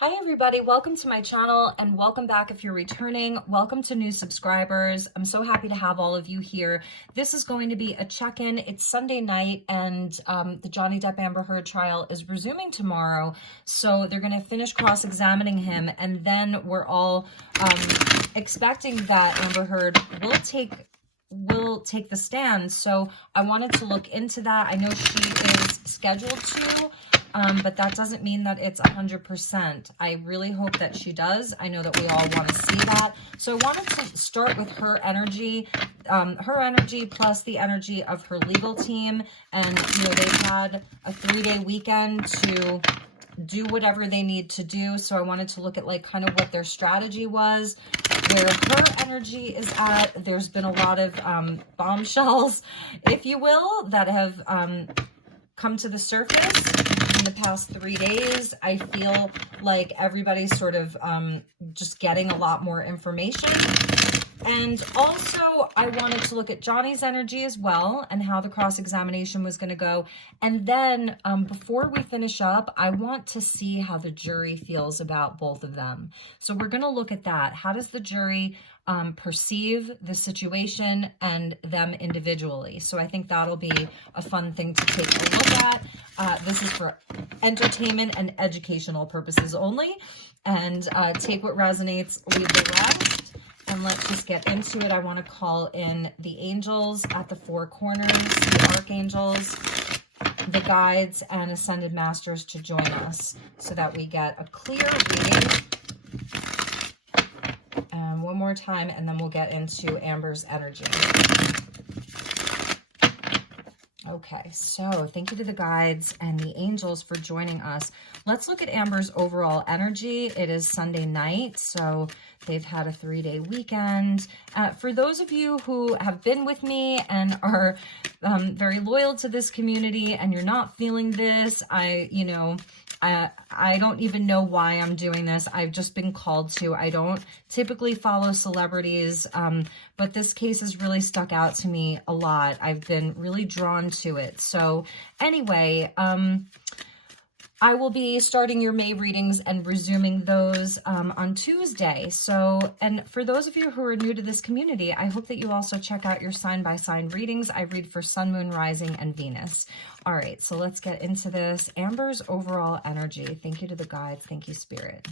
Hi everybody, welcome to my channel and welcome back if you're returning. Welcome to new subscribers. I'm so happy to have all of you here. This is going to be a check-in. It's Sunday night and the Johnny Depp Amber Heard trial is resuming tomorrow. So they're going to finish cross-examining him, and then we're all expecting that Amber Heard will take the stand. So I wanted to look into that. I know she is scheduled to, but that doesn't mean that it's 100%. I really hope that she does. I know that we all want to see that. So I wanted to start with her energy plus the energy of her legal team. And, they've had a 3-day weekend to do whatever they need to do. So I wanted to look at kind of what their strategy was, where her energy is at. There's been a lot of bombshells, if you will, that have come to the surface in the past 3 days. I feel like everybody's sort of just getting a lot more information. And also, I wanted to look at Johnny's energy as well and how the cross-examination was going to go. And then before we finish up, I want to see how the jury feels about both of them. So we're going to look at that. How does the jury perceive the situation and them individually? So I think that'll be a fun thing to take a look at. This is for entertainment and educational purposes only. And take what resonates, leave the rest. And let's just get into it. I want to call in the angels at the four corners, the archangels, the guides, and ascended masters to join us so that we get a clear reading. And one more time, and then we'll get into Amber's energy. Okay, so thank you to the guides and the angels for joining us. Let's look at Amber's overall energy. It is Sunday night, so they've had a 3-day weekend. For those of you who have been with me and are very loyal to this community and you're not feeling this, I don't even know why I'm doing this. I've just been called to. I don't typically follow celebrities, but this case has really stuck out to me a lot. I've been really drawn to it. So anyway, I will be starting your May readings and resuming those on Tuesday. So, and for those of you who are new to this community, I hope that you also check out your sign-by-sign readings. I read for Sun, Moon, Rising, and Venus. All right, so let's get into this. Amber's overall energy. Thank you to the guides. Thank you, Spirit.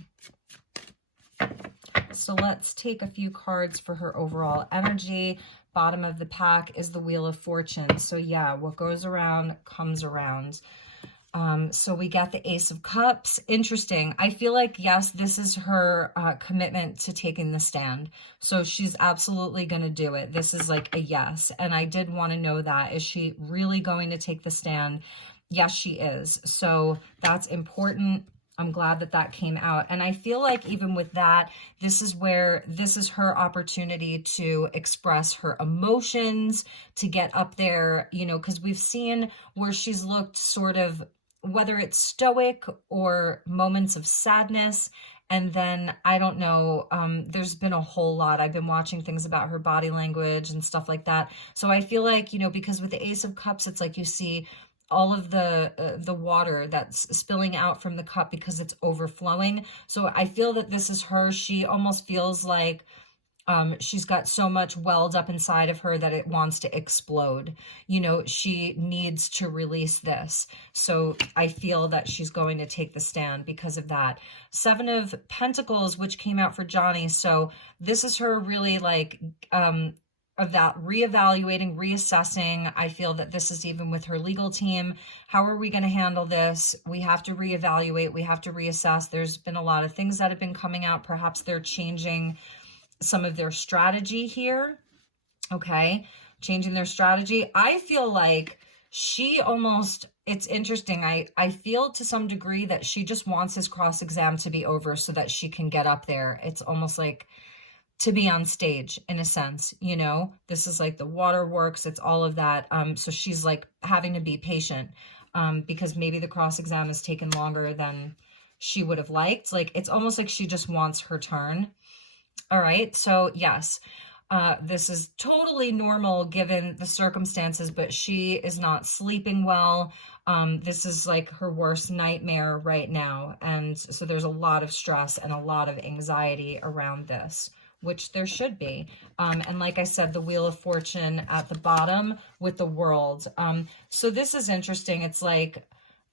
So let's take a few cards for her overall energy. Bottom of the pack is the Wheel of Fortune. So yeah, what goes around comes around. So we got the Ace of Cups. Interesting. I feel like, yes, this is her commitment to taking the stand. So she's absolutely going to do it. This is like a yes. And I did want to know that. Is she really going to take the stand? Yes, she is. So that's important. I'm glad that that came out. And I feel like even with that, this is her opportunity to express her emotions, to get up there, because we've seen where she's looked sort of, whether it's stoic or moments of sadness. And then, I don't know, there's been a whole lot. I've been watching things about her body language and stuff like that. So I feel like, because with the Ace of Cups, it's like you see all of the water that's spilling out from the cup because it's overflowing. So I feel that this is her. She almost feels like she's got so much welled up inside of her that it wants to explode. She needs to release this. So I feel that she's going to take the stand because of that. 7 of Pentacles, which came out for Johnny. So this is her really reevaluating, reassessing. I feel that this is even with her legal team. How are we going to handle this? We have to reevaluate. We have to reassess. There's been a lot of things that have been coming out. Perhaps they're changing some of their strategy here. Okay. Changing their strategy. I feel like she almost, it's interesting. I feel to some degree that she just wants his cross-exam to be over so that she can get up there. It's almost like to be on stage in a sense, this is like the waterworks. It's all of that. So she's like having to be patient because maybe the cross-exam has taken longer than she would have liked. Like, it's almost like she just wants her turn. All right. So yes, This is totally normal given the circumstances, but she is not sleeping well. This is like her worst nightmare right now. And so there's a lot of stress and a lot of anxiety around this, which there should be. And like I said, the Wheel of Fortune at the bottom with the World. So this is interesting. It's like,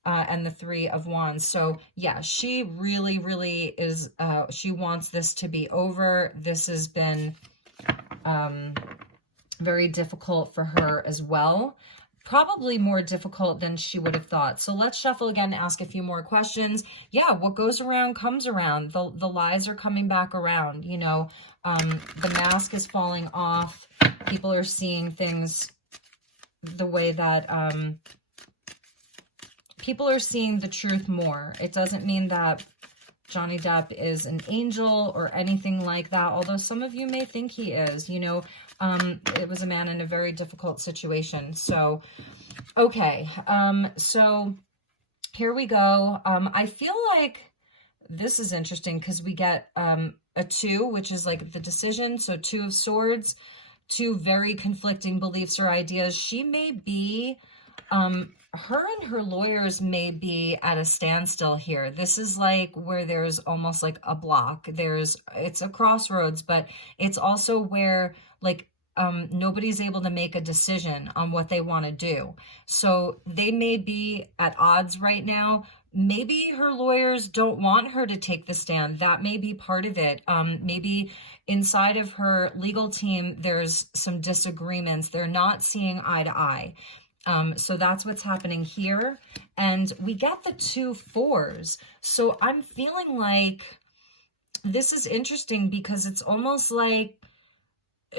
and the Three of Wands. So yeah, she really, really is, she wants this to be over. This has been very difficult for her as well. Probably more difficult than she would have thought. So let's shuffle again and ask a few more questions. Yeah, what goes around comes around. The lies are coming back around. You know, the mask is falling off. People are seeing things the way that people are seeing the truth more. It doesn't mean that Johnny Depp is an angel or anything like that, although some of you may think he is. You know, it was a man in a very difficult situation. So, okay, so here we go. I feel like this is interesting because we get a 2, which is like the decision. So 2 of Swords, 2 very conflicting beliefs or ideas. She may be... her and her lawyers may be at a standstill here. This is like where there's almost like a block. It's a crossroads, but it's also where like nobody's able to make a decision on what they want to do. So they may be at odds right now. Maybe her lawyers don't want her to take the stand. That may be part of it. Maybe inside of her legal team, there's some disagreements. They're not seeing eye to eye. So that's what's happening here. And we get the 2 fours. So I'm feeling like this is interesting because it's almost like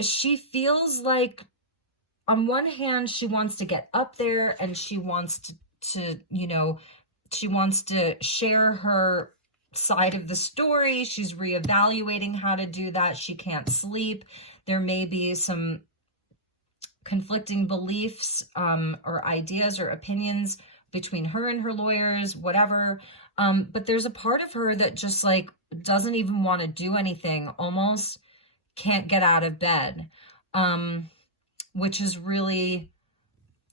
she feels like on one hand, she wants to get up there and she wants to you know, she wants to share her side of the story. She's reevaluating how to do that. She can't sleep. There may be some conflicting beliefs or ideas or opinions between her and her lawyers, whatever. But there's a part of her that just like doesn't even want to do anything, almost can't get out of bed, which is really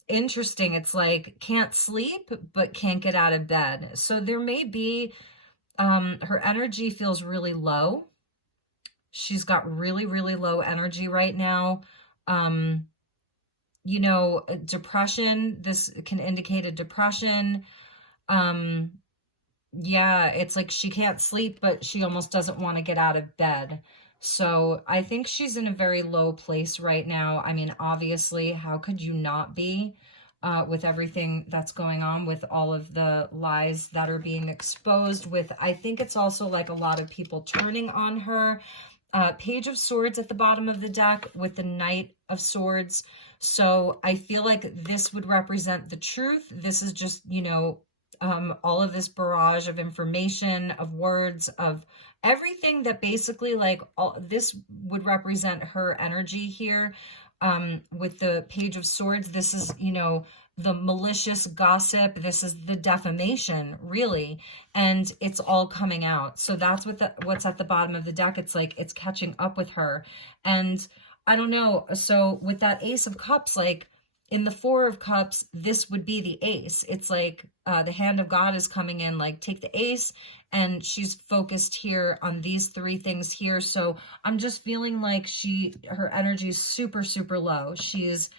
interesting. It's like can't sleep, but can't get out of bed. So there may be, her energy feels really low. She's got really, really low energy right now. You know, depression, this can indicate a depression. Yeah, it's like she can't sleep, but she almost doesn't want to get out of bed. So I think she's in a very low place right now. I mean, obviously, how could you not be with everything that's going on, with all of the lies that are being exposed with, I think it's also like a lot of people turning on her. Page of Swords at the bottom of the deck with the Knight of Swords. So I feel like this would represent the truth. This is just, you know, all of this barrage of information, of words, of everything that basically like all this would represent her energy here. With the Page of Swords, this is, you know, the malicious gossip. This is the defamation, really. And it's all coming out. So that's what's at the bottom of the deck. It's like it's catching up with her. And I don't know. So with that Ace of Cups, like in the Four of Cups, this would be the ace. It's like the hand of God is coming in, like take the ace, and she's focused here on these 3 things here. So I'm just feeling like her energy is super, super low. She's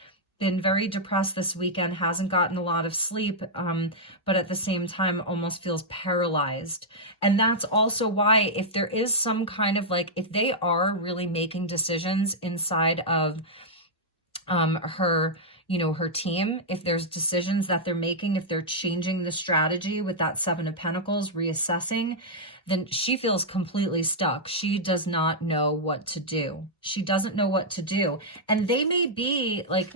been very depressed this weekend, hasn't gotten a lot of sleep, but at the same time almost feels paralyzed. And that's also why if there is some kind of like, if they are really making decisions inside of her, you know, her team, if there's decisions that they're making, if they're changing the strategy with that Seven of Pentacles, reassessing, then she feels completely stuck. She does not know what to do. She doesn't know what to do. And they may be like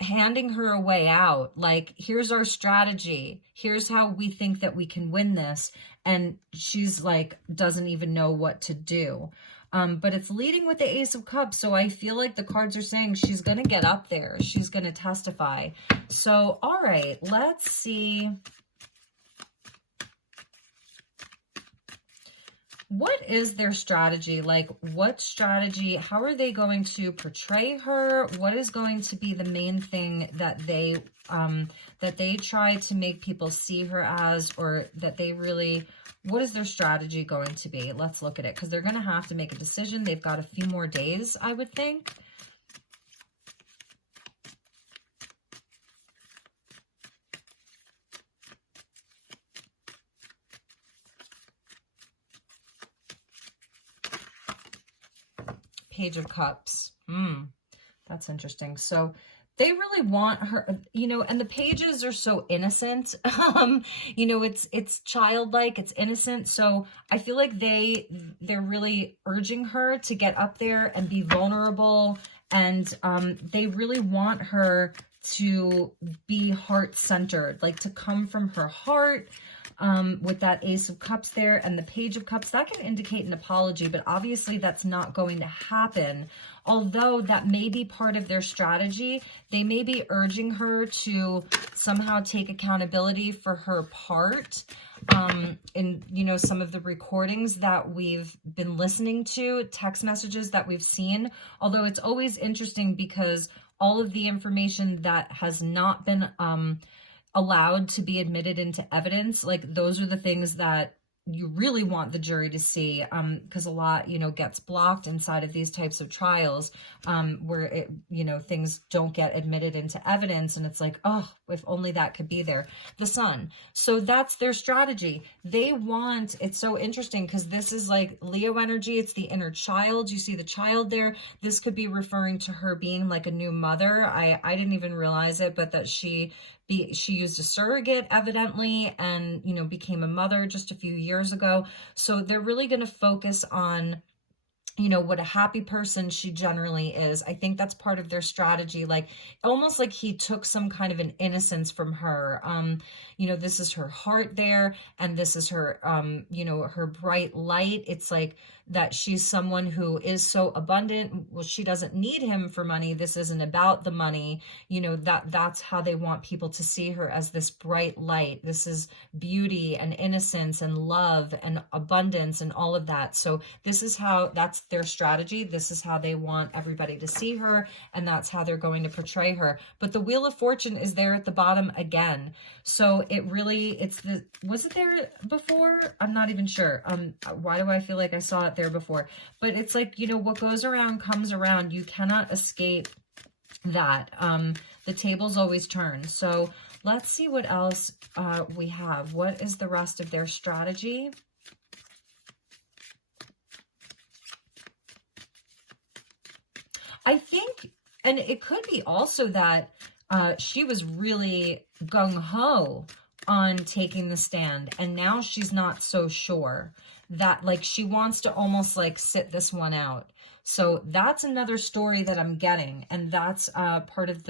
handing her a way out, like, here's our strategy, here's how we think that we can win this, and she's like doesn't even know what to do. But it's leading with the Ace of Cups, so I feel like the cards are saying she's gonna get up there, she's gonna testify. So all right, let's see What is their strategy? Like, what strategy, how are they going to portray her? What is going to be the main thing that they try to make people see her as, or that they really, what is their strategy going to be? Let's look at it, because they're going to have to make a decision. They've got a few more days, I would think. Page of Cups. That's interesting. So they really want her, you know, and the pages are so innocent. You know, it's childlike, it's innocent. So I feel like they're really urging her to get up there and be vulnerable. And they really want her to be heart-centered, like to come from her heart. With that Ace of Cups there and the Page of Cups, that can indicate an apology, but obviously that's not going to happen. Although that may be part of their strategy. They may be urging her to somehow take accountability for her part in, you know, some of the recordings that we've been listening to, text messages that we've seen. Although it's always interesting because all of the information that has not been allowed to be admitted into evidence, like those are the things that you really want the jury to see, because a lot, you know, gets blocked inside of these types of trials, where it, you know, things don't get admitted into evidence, and it's like, oh, if only that could be there. The Sun. So that's their strategy. They want, it's so interesting because this is like Leo energy. It's the inner child. You see the child there. This could be referring to her being like a new mother. I didn't even realize it, but that she used a surrogate evidently, and, you know, became a mother just a few years ago. So they're really going to focus on, you know, what a happy person she generally is. I think that's part of their strategy. Like almost like he took some kind of an innocence from her. You know, this is her heart there, and this is her, you know, her bright light. It's like that she's someone who is so abundant. Well, she doesn't need him for money. This isn't about the money. You know, that's how they want people to see her, as this bright light. This is beauty and innocence and love and abundance and all of that. So this is how, that's their strategy. This is how they want everybody to see her, and that's how they're going to portray her. But the Wheel of Fortune is there at the bottom again. So it really, it's the, was it there before? I'm not even sure. Why do I feel like I saw it there before? But it's like, you know, what goes around comes around. You cannot escape that. The tables always turn. So let's see what else we have. What is the rest of their strategy? I think, and it could be also that she was really gung-ho on taking the stand, and now she's not so sure. That, like, she wants to almost like sit this one out. So that's another story that I'm getting, and that's part of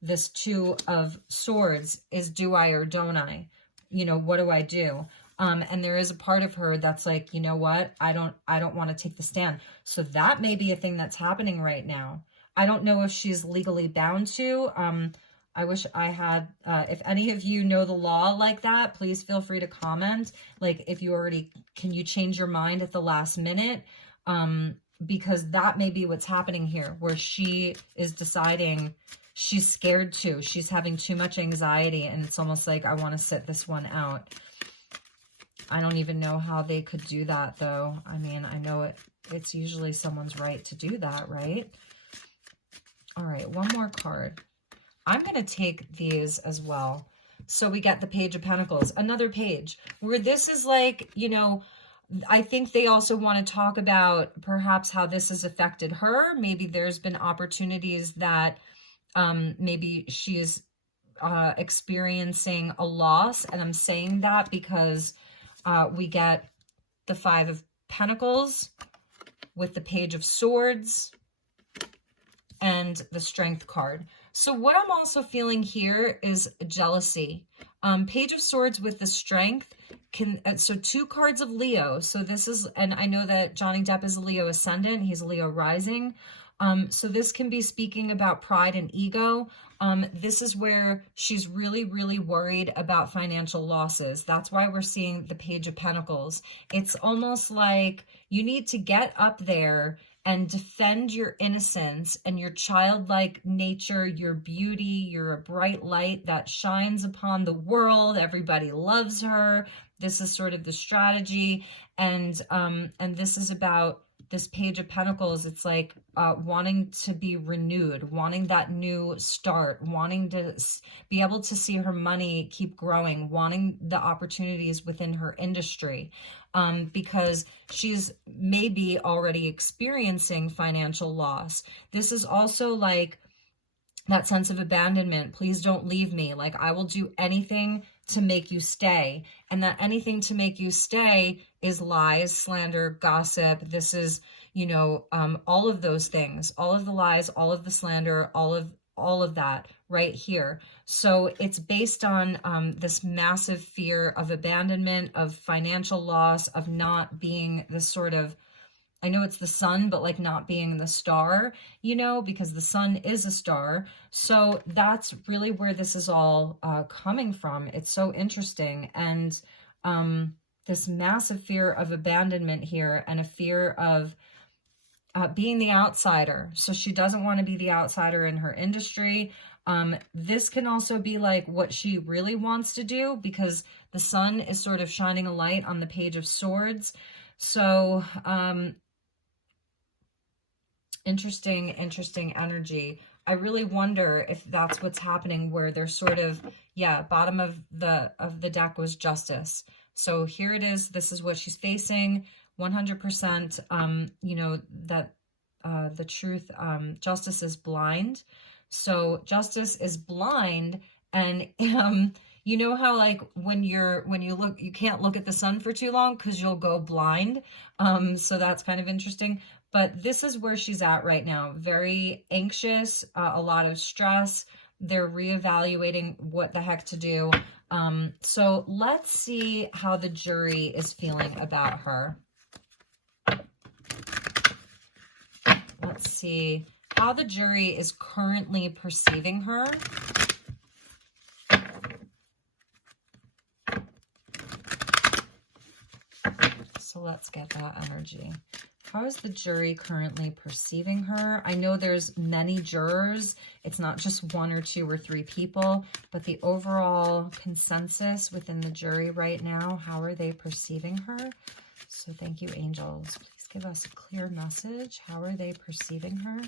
this Two of Swords is, do I or don't I? You know, what do I do? And there is a part of her that's like, you know what? I don't want to take the stand. So that may be a thing that's happening right now. I don't know if she's legally bound to. I wish I had, if any of you know the law like that, please feel free to comment. Like, if you already, can you change your mind at the last minute? Because that may be what's happening here, where she is deciding she's scared too. She's having too much anxiety, and it's almost like, I want to sit this one out. I don't even know how they could do that, though. I mean, I know it's usually someone's right to do that, right? All right, one more card. I'm going to take these as well. So we get the Page of Pentacles, another page where this is like, you know, I think they also want to talk about perhaps how this has affected her. Maybe there's been opportunities that maybe she's experiencing a loss. And I'm saying that because we get the Five of Pentacles with the Page of Swords and the Strength card. So what I'm also feeling here is jealousy. Page of Swords with the Strength can, so two cards of Leo. So this is, and I know that Johnny Depp is a Leo ascendant. He's a Leo rising. So this can be speaking about pride and ego. This is where she's really, really worried about financial losses. That's why we're seeing the Page of Pentacles. It's almost like you need to get up there and defend your innocence and your childlike nature, your beauty. You're a bright light that shines upon the world. Everybody loves her. This is sort of the strategy. And this is about this Page of Pentacles. It's like wanting to be renewed, wanting that new start, wanting to be able to see her money keep growing, wanting the opportunities within her industry, because she's maybe already experiencing financial loss. This is also like that sense of abandonment. Please don't leave me. Like, I will do anything to make you stay. And that anything to make you stay is lies, slander, gossip. This is, you know, all of those things, all of the lies, all of the slander, all of that right here. So it's based on this massive fear of abandonment, of financial loss, of not being this sort of, I know it's the sun, but like not being the star, you know, because the sun is a star. So that's really where this is all coming from. It's so interesting. And this massive fear of abandonment here, and a fear of being the outsider. So she doesn't want to be the outsider in her industry. This can also be like what she really wants to do, because the sun is sort of shining a light on the Page of Swords. So, interesting energy. I really wonder if that's what's happening, where they're sort of, yeah, bottom of the deck was Justice. So here it is. This is what she's facing. 100%, you know, that the truth, Justice is blind. So Justice is blind, and you know how like when you look, you can't look at the sun for too long because you'll go blind. So that's kind of interesting. But this is where she's at right now. Very anxious, a lot of stress. They're reevaluating what the heck to do. So let's see how the jury is feeling about her. Let's see how the jury is currently perceiving her. So let's get that energy. How is the jury currently perceiving her? I know there's many jurors. It's not just one or two or three people, but the overall consensus within the jury right now, how are they perceiving her? So thank you, angels. Please give us a clear message. How are they perceiving her?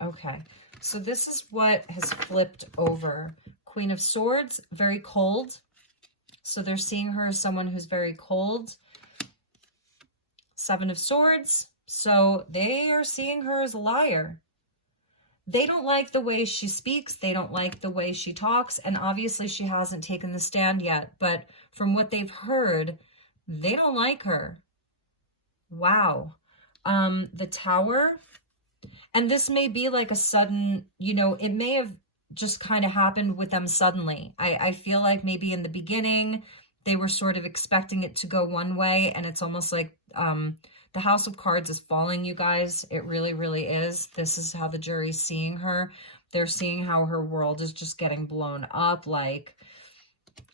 Okay, so this is what has flipped over. Queen of Swords, very cold. So they're seeing her as someone who's very cold. Seven of Swords. So they are seeing her as a liar. They don't like the way she speaks. They don't like the way she talks. And obviously she hasn't taken the stand yet. But from what they've heard, they don't like her. Wow. The Tower. And this may be like a sudden, you know, it may have just kind of happened with them suddenly. I feel like maybe in the beginning they were sort of expecting it to go one way, and it's almost like the House of Cards is falling, you guys. It really, really is. This is how the jury's seeing her. They're seeing how her world is just getting blown up, like,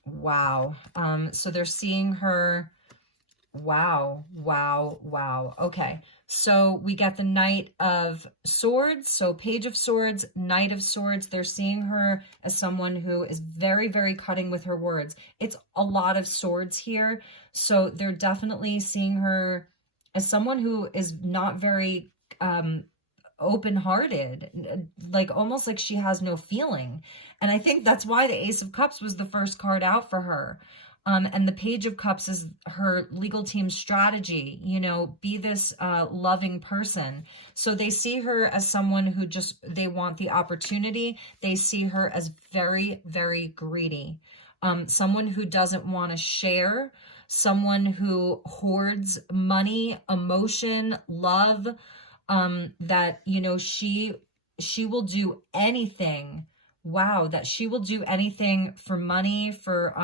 wow. So they're seeing her, wow. Okay. So we get the Knight of Swords. So Page of Swords, Knight of Swords. They're seeing her as someone who is very, very cutting with her words. It's a lot of swords here. So they're definitely seeing her as someone who is not very open-hearted, like almost like she has no feeling. And I think that's why the Ace of Cups was the first card out for her. And the Page of Cups is her legal team's strategy, you know, be this loving person. So they see her as someone who just, they want the opportunity. They see her as very, very greedy. Someone who doesn't want to share, someone who hoards money, emotion, love, that, you know, she will do anything. Wow, that she will do anything for money, for,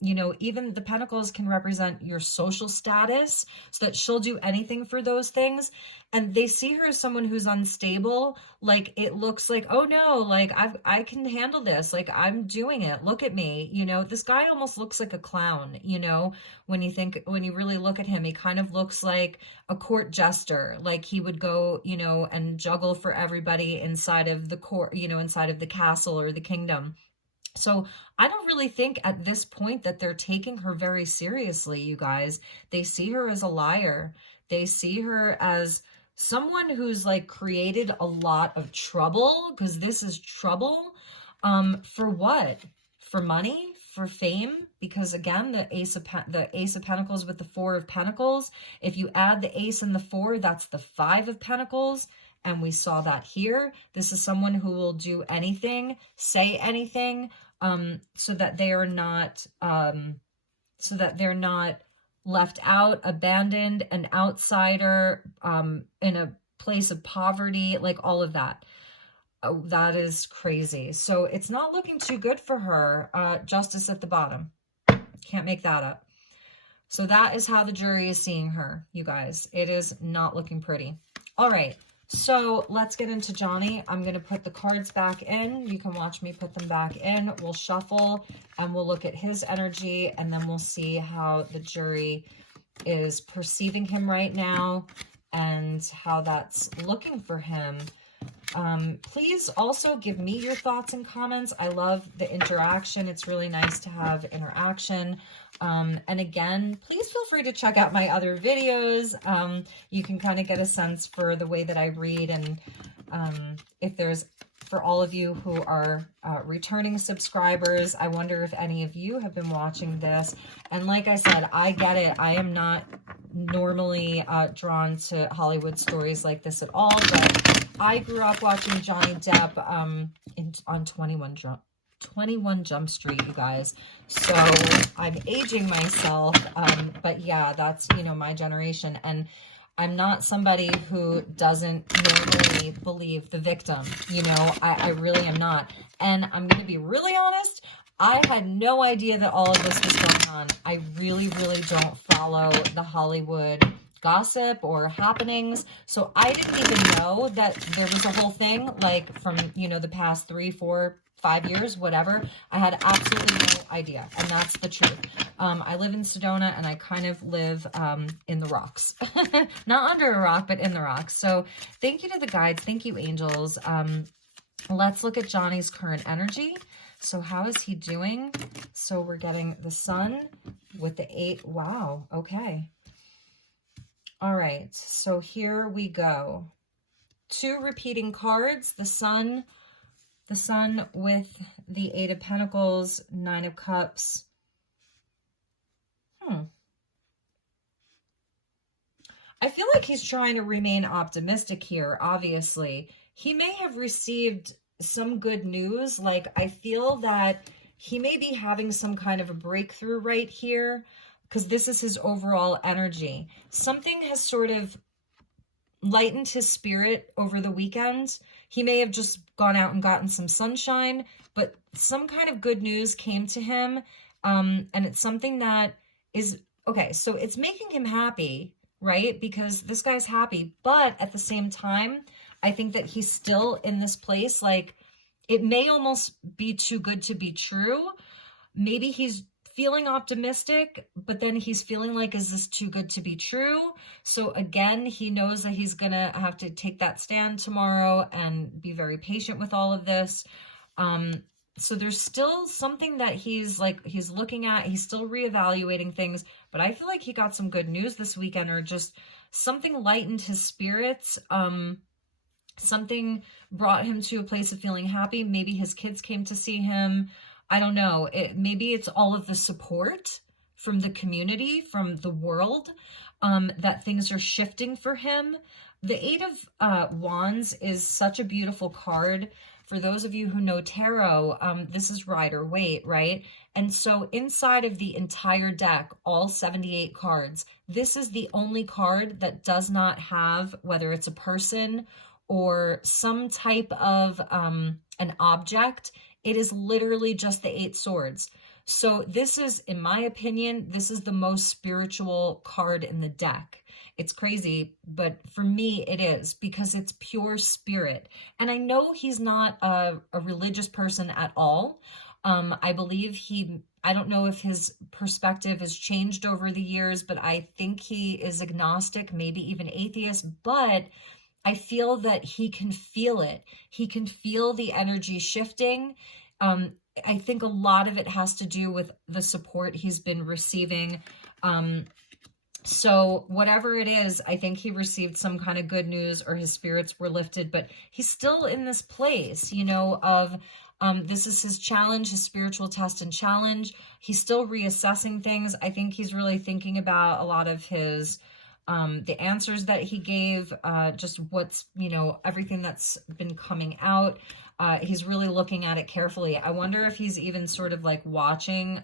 you know, even the Pentacles can represent your social status, so that she'll do anything for those things. and they see her as someone who's unstable. Like, it looks like, oh no, like I can handle this. Like, I'm doing it. Look at me. You know, this guy almost looks like a clown, you know, when you really look at him, he kind of looks like a court jester. Like, he would go, you know, and juggle for everybody inside of the court, you know, inside of the castle or the kingdom. So I don't really think at this point that they're taking her very seriously, you guys. They see her as a liar. They see her as someone who's like created a lot of trouble, because this is trouble. For what? For money? For fame? Because again, the Ace of Pentacles with the Four of Pentacles. If you add the Ace and the Four, that's the Five of Pentacles. And we saw that here. This is someone who will do anything, say anything, so that they are not, left out, abandoned, an outsider, in a place of poverty, like all of that. Oh, that is crazy. So it's not looking too good for her. Justice at the bottom. Can't make that up. So that is how the jury is seeing her, you guys. It is not looking pretty. All right. So let's get into Johnny. I'm going to put the cards back in. You can watch me put them back in. We'll shuffle and we'll look at his energy, and then we'll see how the jury is perceiving him right now and how that's looking for him. Please also give me your thoughts and comments. I love the interaction. It's really nice to have interaction. And again, please feel free to check out my other videos. You can kind of get a sense for the way that I read, and if there's, for all of you who are returning subscribers, I wonder if any of you have been watching this. And like I said, I get it. I am not normally drawn to Hollywood stories like this at all, but I grew up watching Johnny Depp on 21 Jump Street, you guys. So I'm aging myself, but yeah, that's, you know, my generation. And I'm not somebody who doesn't normally believe the victim. You know, I really am not. And I'm going to be really honest, I had no idea that all of this was going on. I really, really don't follow the Hollywood gossip or happenings. So I didn't even know that there was a whole thing, like, from, you know, the past 3, 4, 5 years, whatever. I had absolutely no idea. And that's the truth. I live in Sedona, and I kind of live in the rocks. Not under a rock, but in the rocks. So thank you to the guides. Thank you, angels. Let's look at Johnny's current energy. So how is he doing? So we're getting the Sun with the 8. Wow. Okay. All right. So here we go. 2 repeating cards. The Sun with the 8 of Pentacles, 9 of Cups. I feel like he's trying to remain optimistic here, obviously. He may have received some good news. Like, I feel that he may be having some kind of a breakthrough right here, because this is his overall energy. Something has sort of lightened his spirit over the weekend. He may have just gone out and gotten some sunshine, but some kind of good news came to him. And it's something that is, okay, so it's making him happy, right? Because this guy's happy, but at the same time, I think that he's still in this place, like, it may almost be too good to be true. Maybe he's feeling optimistic, but then he's feeling like, is this too good to be true? So again, he knows that he's gonna have to take that stand tomorrow and be very patient with all of this. So there's still something that he's looking at. He's still reevaluating things, but I feel like he got some good news this weekend, or just something lightened his spirits. Something brought him to a place of feeling happy. Maybe his kids came to see him. I don't know. Maybe it's all of the support from the community, from the world, that things are shifting for him. The 8 of Wands is such a beautiful card. For those of you who know tarot, this is Rider-Waite, right? And so inside of the entire deck, all 78 cards, this is the only card that does not have, whether it's a person or some type of an object. It is literally just the 8 swords. So this is, in my opinion, this is the most spiritual card in the deck. It's crazy, but for me it is, because it's pure spirit. And I know he's not a religious person at all. I believe I don't know if his perspective has changed over the years, but I think he is agnostic, maybe even atheist, but I feel that he can feel it. He can feel the energy shifting. I think a lot of it has to do with the support he's been receiving. So whatever it is, I think he received some kind of good news, or his spirits were lifted, but he's still in this place, you know, of this is his challenge, his spiritual test and challenge. He's still reassessing things. I think he's really thinking about a lot of his the answers that he gave, just what's, you know, everything that's been coming out. He's really looking at it carefully. I wonder if he's even sort of like watching,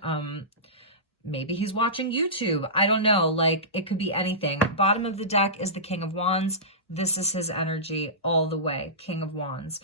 maybe he's watching YouTube. I don't know. Like, it could be anything. Bottom of the deck is the King of Wands. This is his energy all the way. King of Wands.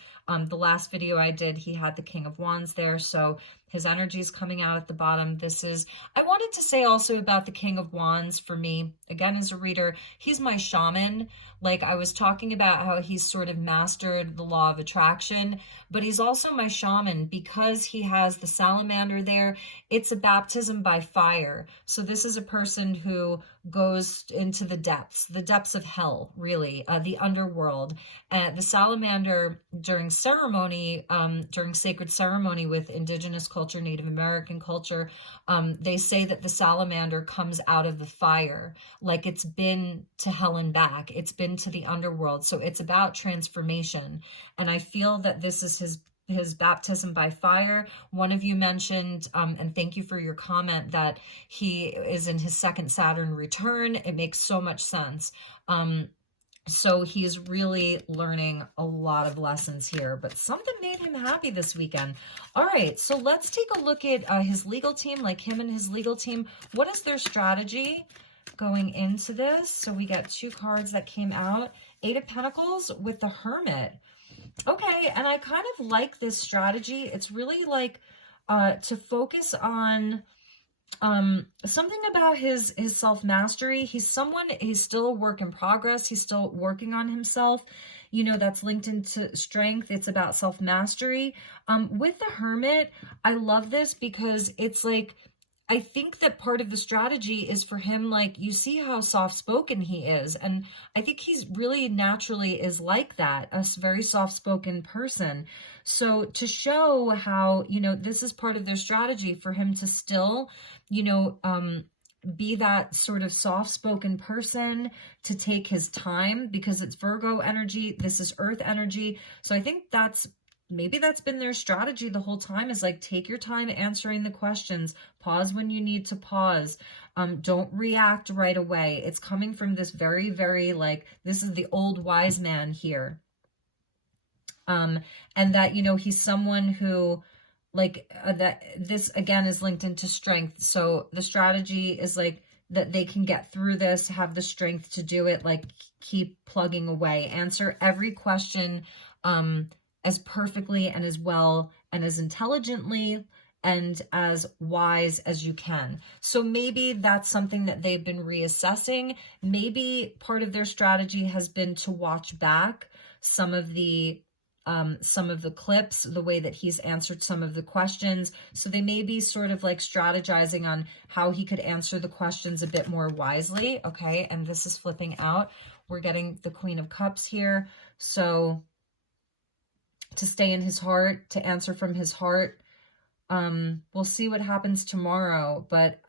The last video I did, he had the King of Wands there. So his energy is coming out at the bottom. I wanted to say also about the King of Wands for me, again, as a reader, he's my shaman. Like, I was talking about how he's sort of mastered the law of attraction, but he's also my shaman because he has the salamander there. It's a baptism by fire. So this is a person who goes into the depths of hell, really, the underworld. The salamander during ceremony, during sacred ceremony with indigenous culture, Native American culture, they say that the salamander comes out of the fire, like it's been to hell and back. It's been to the underworld. So it's about transformation. And I feel that this is his baptism by fire. One of you mentioned, and thank you for your comment, that he is in his second Saturn return. It makes so much sense. So he's really learning a lot of lessons here, but something made him happy this weekend. All right, so let's take a look at his legal team, like him and his legal team. What is their strategy going into this? So we got two cards that came out. Eight of Pentacles with the Hermit. Okay, and I kind of like this strategy. It's really like to focus on something about his self-mastery. He's still a work in progress. He's still working on himself. You know, that's linked into strength. It's about self-mastery. With the Hermit, I love this because it's like, I think that part of the strategy is for him, like, you see how soft-spoken he is. And I think he's really naturally is like that, a very soft-spoken person. So to show how, you know, this is part of their strategy for him to still, you know, be that sort of soft-spoken person, to take his time, because it's Virgo energy. This is Earth energy. So I think maybe that's been their strategy the whole time, is like, take your time answering the questions, pause when you need to pause. Don't react right away. It's coming from this very, very, like, this is the old wise man here. And that, you know, he's someone who, like, that this again is linked into strength. So the strategy is like that they can get through this, have the strength to do it, like, keep plugging away, answer every question, as perfectly and as well and as intelligently and as wise as you can. So maybe that's something that they've been reassessing. Maybe part of their strategy has been to watch back some of the clips, the way that he's answered some of the questions. So they may be sort of like strategizing on how he could answer the questions a bit more wisely. Okay, and this is flipping out. We're getting the Queen of Cups here. So to stay in his heart, to answer from his heart. We'll see what happens tomorrow, but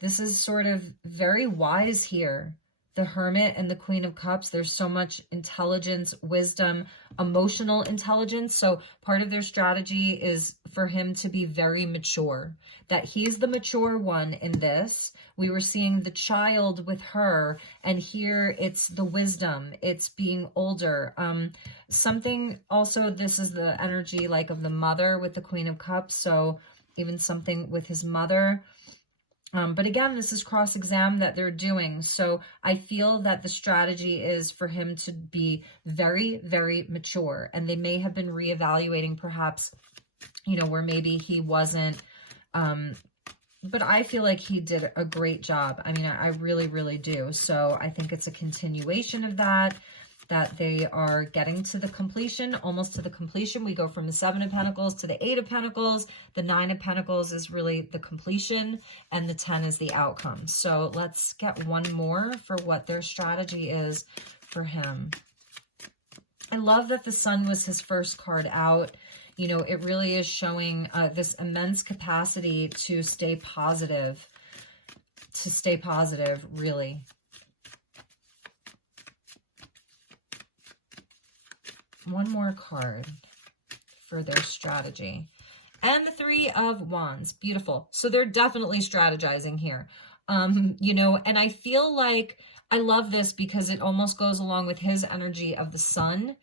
this is sort of very wise here. The Hermit and the Queen of Cups, there's so much intelligence, wisdom, emotional intelligence. So part of their strategy is for him to be very mature, that he's the mature one in this. We were seeing the child with her, and here it's the wisdom, it's being older. Something also, this is the energy like of the mother with the Queen of Cups. So even something with his mother. But again, this is cross-exam that they're doing. So I feel that the strategy is for him to be very, very mature. And they may have been reevaluating perhaps, you know, where maybe he wasn't, but I feel like he did a great job. I mean, I really, really do. So I think it's a continuation of that they are getting to the completion, almost to the completion. We go from the 7 of Pentacles to the 8 of Pentacles. The 9 of Pentacles is really the completion, and the 10 is the outcome. So let's get one more for what their strategy is for him. I love that the Sun was his first card out. You know, it really is showing this immense capacity to stay positive, really. One more card for their strategy. And the 3 of Wands. Beautiful. So they're definitely strategizing here. You know, and I feel like I love this because it almost goes along with his energy of the Sun,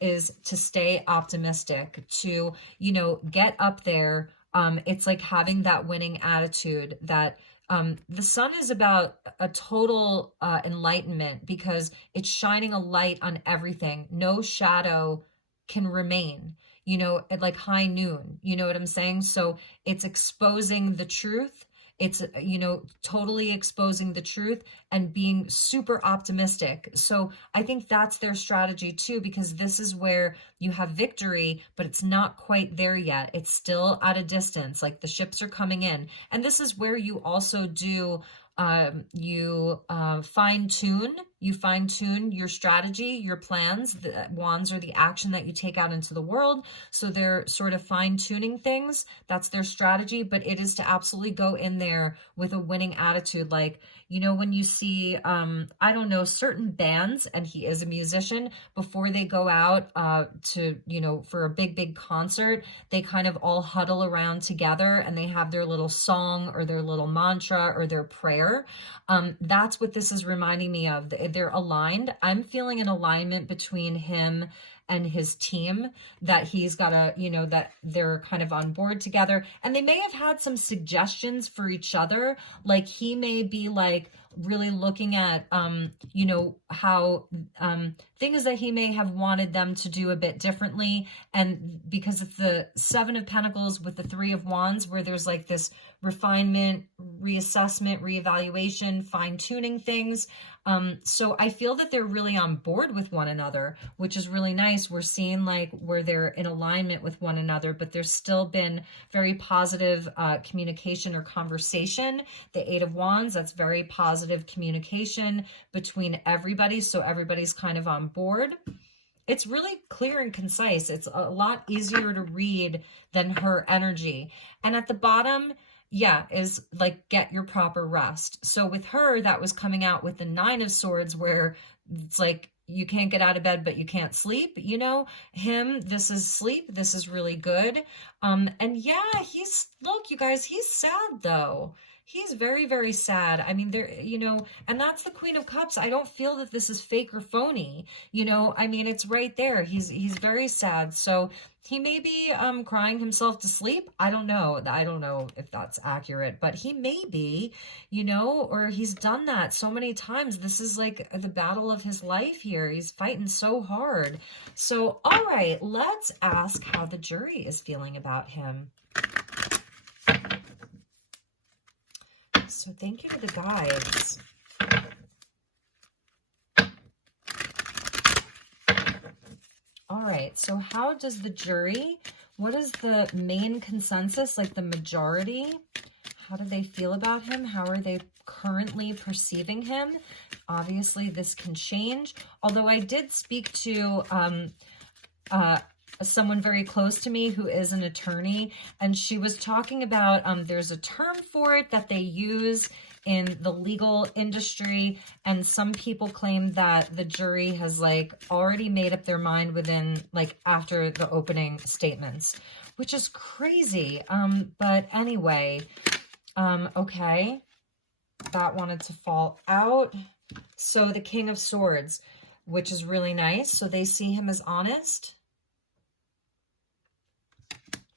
is to stay optimistic, to, you know, get up there. It's like having that winning attitude that the Sun is about a total enlightenment, because it's shining a light on everything. No shadow can remain, you know, at like high noon. You know what I'm saying? So it's exposing the truth. It's, you know, totally exposing the truth and being super optimistic. So I think that's their strategy too, because this is where you have victory, but it's not quite there yet. It's still at a distance, like the ships are coming in. And this is where you also do, you fine tune your strategy, your plans. The wands are the action that you take out into the world. So they're sort of fine tuning things. That's their strategy, but it is to absolutely go in there with a winning attitude. Like, you know, when you see, I don't know, certain bands, and he is a musician, before they go out to, you know, for a big concert, they kind of all huddle around together and they have their little song or their little mantra or their prayer. That's what this is reminding me of. They're aligned. I'm feeling an alignment between him and his team, that he's got a, you know, that they're kind of on board together, and they may have had some suggestions for each other. Like he may be like really looking at, you know, how things that he may have wanted them to do a bit differently. And because it's the 7 of Pentacles with the 3 of Wands, where there's like this refinement, reassessment, reevaluation, fine-tuning things. So I feel that they're really on board with one another, which is really nice. We're seeing like where they're in alignment with one another, but there's still been very positive communication or conversation. The 8 of Wands, that's very positive communication between everybody. So everybody's kind of on board. It's really clear and concise. It's a lot easier to read than her energy. And at the bottom, yeah, is like, get your proper rest. So with her, that was coming out with the 9 of Swords, where it's like, you can't get out of bed, but you can't sleep, you know. Him, this is sleep. This is really good. And yeah, look, you guys, he's sad though. He's very, very sad. I mean, there, you know, and that's the Queen of Cups. I don't feel that this is fake or phony, you know. I mean, it's right there. He's very sad. So he may be crying himself to sleep. I don't know. I don't know if that's accurate, but he may be, you know, or he's done that so many times. This is like the battle of his life here. He's fighting so hard. So, all right, let's ask how the jury is feeling about him. So thank you to the guides. All right, so how does the jury, what is the main consensus, like the majority? How do they feel about him? How are they currently perceiving him? Obviously, this can change. Although I did speak to someone very close to me who is an attorney, and she was talking about there's a term for it that they use in the legal industry, and some people claim that the jury has like already made up their mind within like after the opening statements, which is crazy. But anyway, okay, that wanted to fall out. So the King of Swords, which is really nice. So they see him as honest.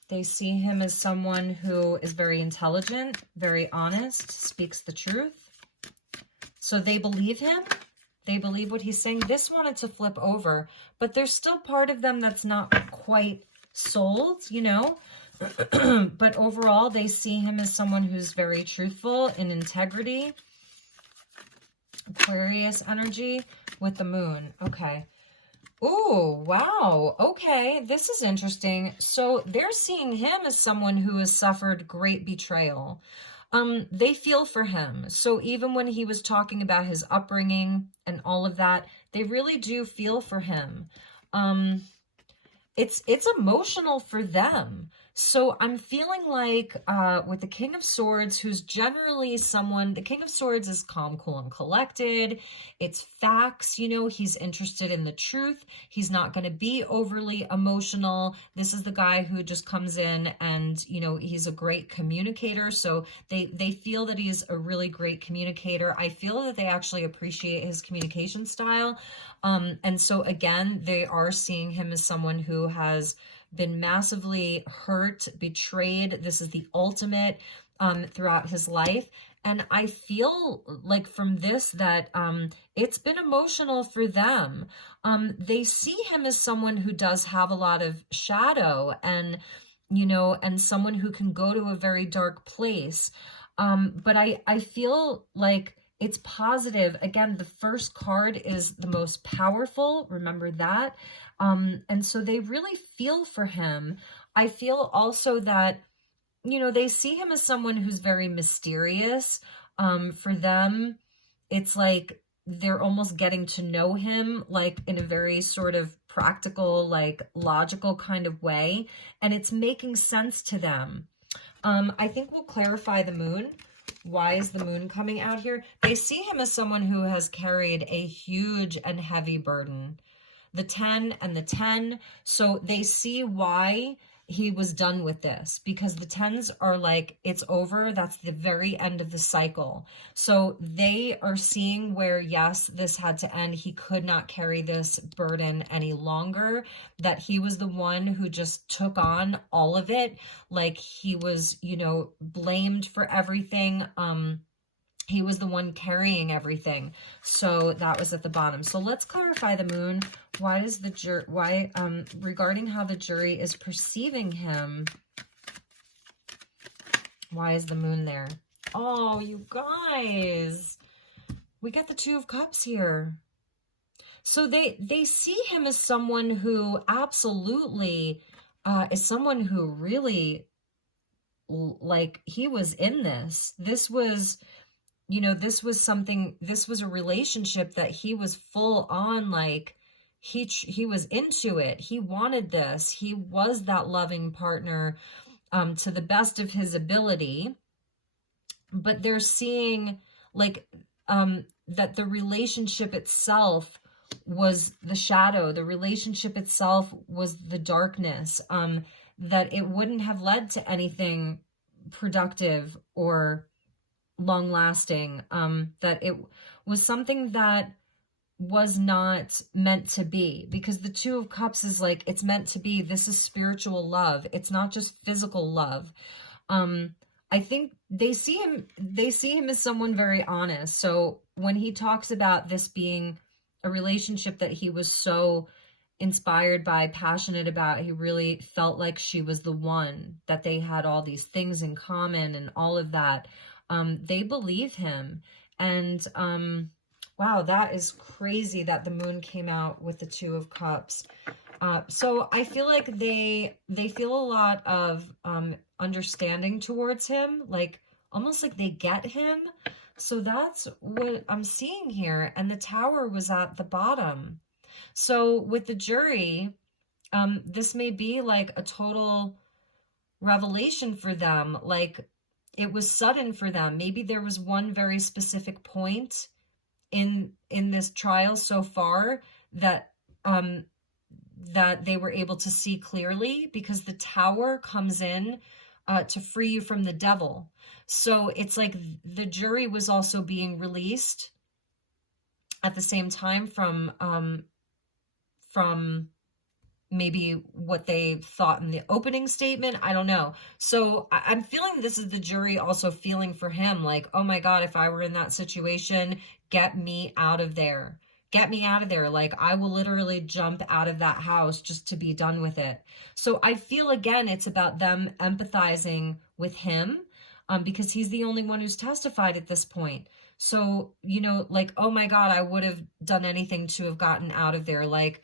They see him as someone who is very intelligent, very honest, speaks the truth. So they believe him. They believe what he's saying. This wanted to flip over, but there's still part of them that's not quite sold, you know? But overall, they see him as someone who's very truthful, in integrity. Aquarius energy with the moon. Okay. Oh, wow. Okay, this is interesting. So they're seeing him as someone who has suffered great betrayal. They feel for him. So even when he was talking about his upbringing and all of that, they really do feel for him. It's emotional for them. So I'm feeling like with the King of Swords, who's generally someone, the King of Swords is calm, cool, and collected. It's facts, you know, he's interested in the truth. He's not going to be overly emotional. This is the guy who just comes in and, you know, he's a great communicator. So they feel that he's a really great communicator. I feel that they actually appreciate his communication style. And so again, they are seeing him as someone who has been massively hurt, betrayed. This is the ultimate throughout his life. And I feel like from this that it's been emotional for them. They see him as someone who does have a lot of shadow and, you know, and someone who can go to a very dark place. But I feel like it's positive. Again, the first card is the most powerful. Remember that. And so they really feel for him. I feel also that, you know, they see him as someone who's very mysterious. For them, it's like they're almost getting to know him, like in a very sort of practical, like logical kind of way. And it's making sense to them. I think we'll clarify the moon. Why is the moon coming out here? They see him as someone who has carried a huge and heavy burden. The 10 and the 10. So they see why he was done with this, because the 10s are like, it's over. That's the very end of the cycle. So they are seeing where, yes, this had to end. He could not carry this burden any longer, that he was the one who just took on all of it. Like he was, you know, blamed for everything. He was the one carrying everything. So that was at the bottom. So let's clarify the moon. Why does the jury, regarding how the jury is perceiving him, why is the moon there? Oh, you guys, we got the Two of Cups here. So they see him as someone who absolutely is someone who really, like, he was in this. This was, you know, this was something, this was a relationship that he was full on, like, he was into it. He wanted this. He was that loving partner to the best of his ability. But they're seeing, like, that the relationship itself was the shadow. The relationship itself was the darkness. That it wouldn't have led to anything productive or long-lasting, that it was something that was not meant to be, because the Two of Cups is like, it's meant to be. This is spiritual love. It's not just physical love. I think they see him as someone very honest. So when he talks about this being a relationship that he was so inspired by, passionate about, he really felt like she was the one, that they had all these things in common and all of that. They believe him. And wow, that is crazy that the moon came out with the Two of Cups. So I feel like they feel a lot of understanding towards him, like almost like they get him. So that's what I'm seeing here. And the Tower was at the bottom. So with the jury, this may be like a total revelation for them. Like, it was sudden for them. Maybe there was one very specific point in this trial so far that that they were able to see clearly, because the Tower comes in to free you from the devil. So it's like the jury was also being released at the same time from maybe what they thought in the opening statement. I don't know. So I'm feeling this is the jury also feeling for him, like, oh my God, if I were in that situation, get me out of there. get me out of there. Like, I will literally jump out of that house just to be done with it. So I feel, again, it's about them empathizing with him, because he's the only one who's testified at this point. So, you know, like, oh my God, I would have done anything to have gotten out of there. Like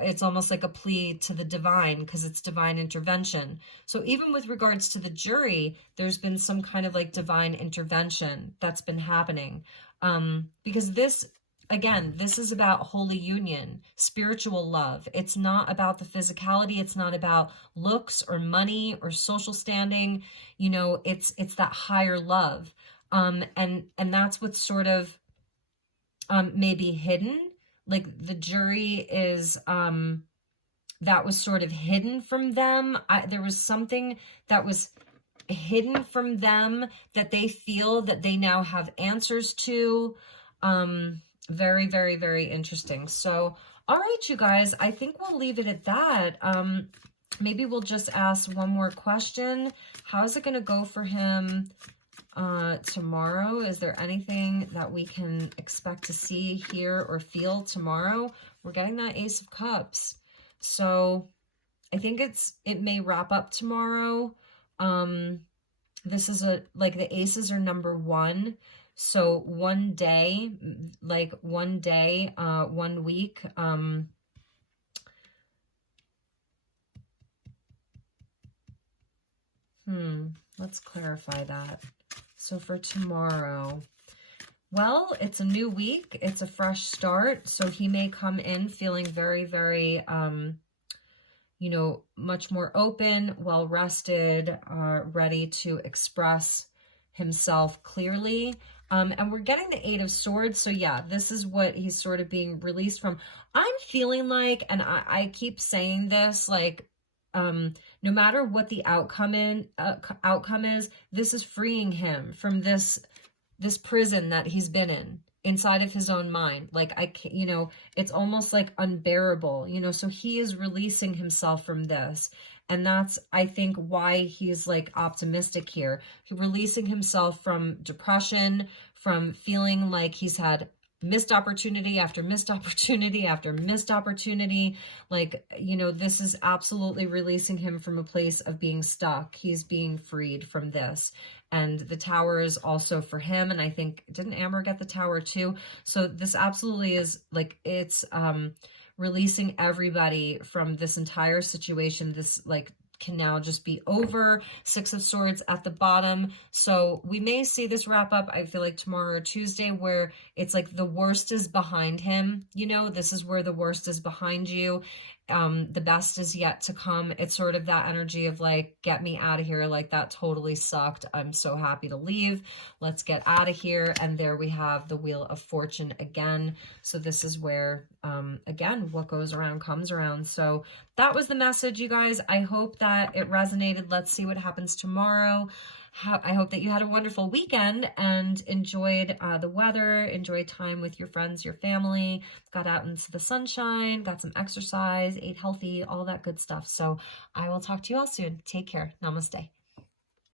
it's almost like a plea to the divine, because it's divine intervention. So even with regards to the jury, there's been some kind of like divine intervention that's been happening. Because this, again, this is about holy union, spiritual love. It's not about the physicality. It's not about looks or money or social standing. You know, it's that higher love. And that's what's sort of, maybe hidden. Like the jury is, that was sort of hidden from them. There was something that was hidden from them that they feel that they now have answers to. Very, very, very interesting. So, all right, you guys, I think we'll leave it at that. Maybe we'll just ask one more question. How's it going to go for him tomorrow? Is there anything that we can expect to see, hear, or feel tomorrow? We're getting that Ace of Cups. So I think it may wrap up tomorrow. This is like the aces are number 1. So one day, like 1 day, 1 week, let's clarify that. So for tomorrow, well, it's a new week. It's a fresh start. So he may come in feeling very, very, you know, much more open, well-rested, ready to express himself clearly. And we're getting the 8 of Swords. So yeah, this is what he's sort of being released from. I'm feeling like, and I keep saying this, like, no matter what the outcome is, this is freeing him from this prison that he's been in inside of his own mind. Like, I can't, you know, it's almost like unbearable, you know, so he is releasing himself from this. And that's, I think, why he's like optimistic here. He's releasing himself from depression, from feeling like he's had missed opportunity after missed opportunity after missed opportunity. Like, you know, this is absolutely releasing him from a place of being stuck. He's being freed from this. And the Tower is also for him. And I think, didn't Amber get the Tower too? So this absolutely is like, it's releasing everybody from this entire situation. This like can now just be over. 6 of Swords at the bottom. So we may see this wrap up, I feel like tomorrow or Tuesday, where it's like the worst is behind him. You know, this is where the worst is behind you. The best is yet to come. It's sort of that energy of like, get me out of here. Like, that totally sucked. I'm so happy to leave. Let's get out of here. And there we have the Wheel of Fortune again. So this is where, again, what goes around comes around. So that was the message, you guys. I hope that it resonated. Let's see what happens tomorrow. I hope that you had a wonderful weekend and enjoyed the weather, enjoyed time with your friends, your family, got out into the sunshine, got some exercise, ate healthy, all that good stuff. So I will talk to you all soon. Take care. Namaste.